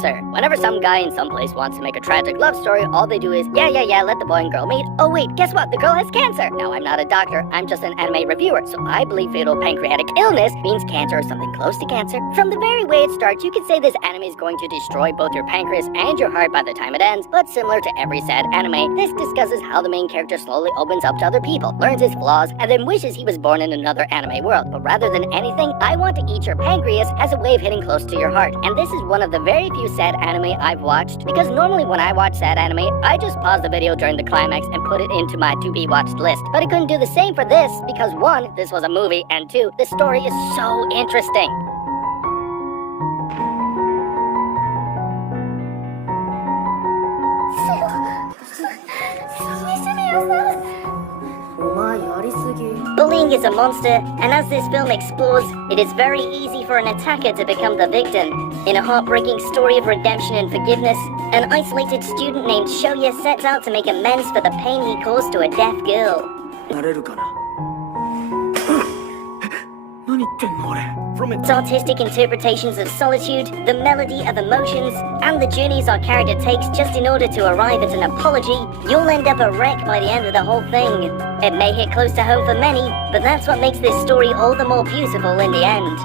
cancer. Whenever some guy in some place wants to make a tragic love story, all they do is, yeah, let the boy and girl meet. Oh wait, guess what? The girl has cancer. Now, I'm not a doctor, I'm just an anime reviewer, so I believe fatal pancreatic illness means cancer or something close to cancer. From the very way it starts, you could say this anime is going to destroy both your pancreas and your heart by the time it ends, but similar to every sad anime, this discusses how the main character slowly opens up to other people, learns his flaws, and then wishes he was born in another anime world. But rather than anything, I Want to Eat Your Pancreas has a way of hitting close to your heart, and this is one of the very few sad anime I've watched, because normally when I watch sad anime, I just pause the video during the climax and put it into my to-be-watched list. But I couldn't do the same for this, because 1, this was a movie, and 2, the story is so interesting. Bullying is a monster, and as this film explores, it is very easy for an attacker to become the victim. In a heartbreaking story of redemption and forgiveness, an isolated student named Shoya sets out to make amends for the pain he caused to a deaf girl. From its artistic interpretations of solitude, the melody of emotions, and the journeys our character takes just in order to arrive at an apology, you'll end up a wreck by the end of the whole thing. It may hit close to home for many, but that's what makes this story all the more beautiful in the end.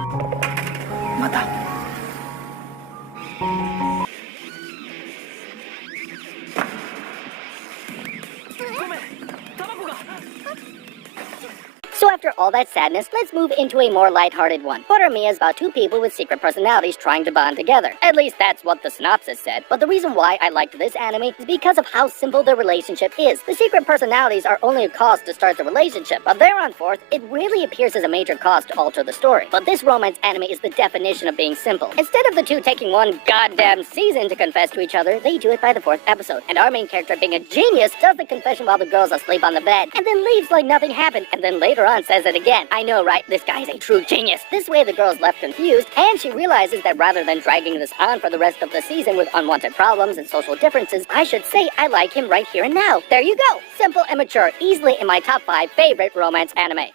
So after all that sadness, let's move into a more lighthearted one. HORIMIYA is about 2 people with secret personalities trying to bond together. At least that's what the synopsis said. But the reason why I liked this anime is because of how simple their relationship is. The secret personalities are only a cost to start the relationship, but there on forth, it really appears as a major cost to alter the story. But this romance anime is the definition of being simple. Instead of the 2 taking one goddamn season to confess to each other, they do it by the 4th episode. And our main character, being a genius, does the confession while the girl's asleep on the bed, and then leaves like nothing happened, and then later on says it again. I know, right? This guy's a true genius. This way the girl's left confused, and she realizes that rather than dragging this on for the rest of the season with unwanted problems and social differences, I should say I like him right here and now. There you go! Simple and mature, easily in my top 5 favorite romance anime.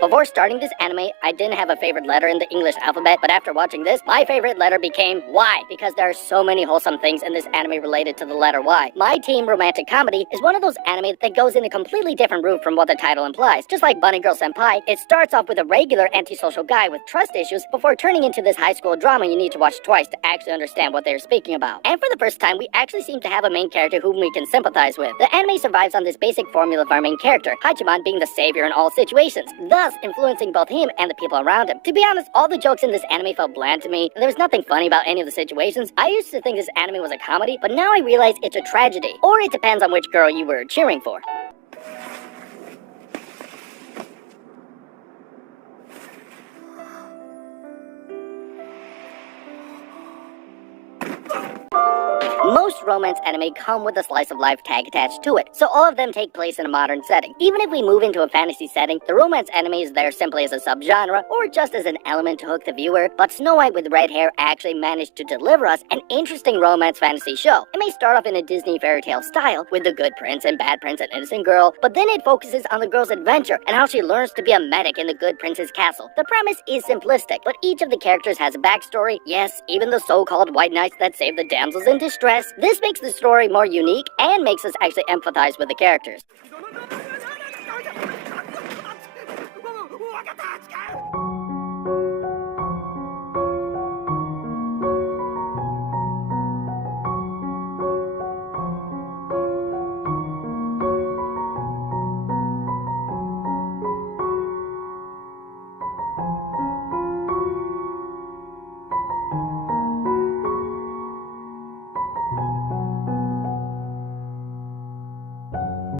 Before starting this anime, I didn't have a favorite letter in the English alphabet, but after watching this, my favorite letter became Y, because there are so many wholesome things in this anime related to the letter Y. My Team Romantic Comedy is one of those anime that goes in a completely different route from what the title implies. Just like Bunny Girl Senpai, it starts off with a regular antisocial guy with trust issues before turning into this high school drama you need to watch twice to actually understand what they're speaking about. And for the first time, we actually seem to have a main character whom we can sympathize with. The anime survives on this basic formula of our main character, Hachiman being the savior in all situations, thus influencing both him and the people around him. To be honest, all the jokes in this anime felt bland to me, and there was nothing funny about any of the situations. I used to think this anime was a comedy, but now I realize it's a tragedy. Or it depends on which girl you were cheering for. Most romance anime come with a slice of life tag attached to it, so all of them take place in a modern setting. Even if we move into a fantasy setting, the romance anime is there simply as a subgenre, or just as an element to hook the viewer, but Snow White with red hair actually managed to deliver us an interesting romance fantasy show. It may start off in a Disney fairy tale style, with the good prince and bad prince and innocent girl, but then it focuses on the girl's adventure, and how she learns to be a medic in the good prince's castle. The premise is simplistic, but each of the characters has a backstory, yes, even the so-called white knights that save the damsels in distress. This makes the story more unique and makes us actually empathize with the characters.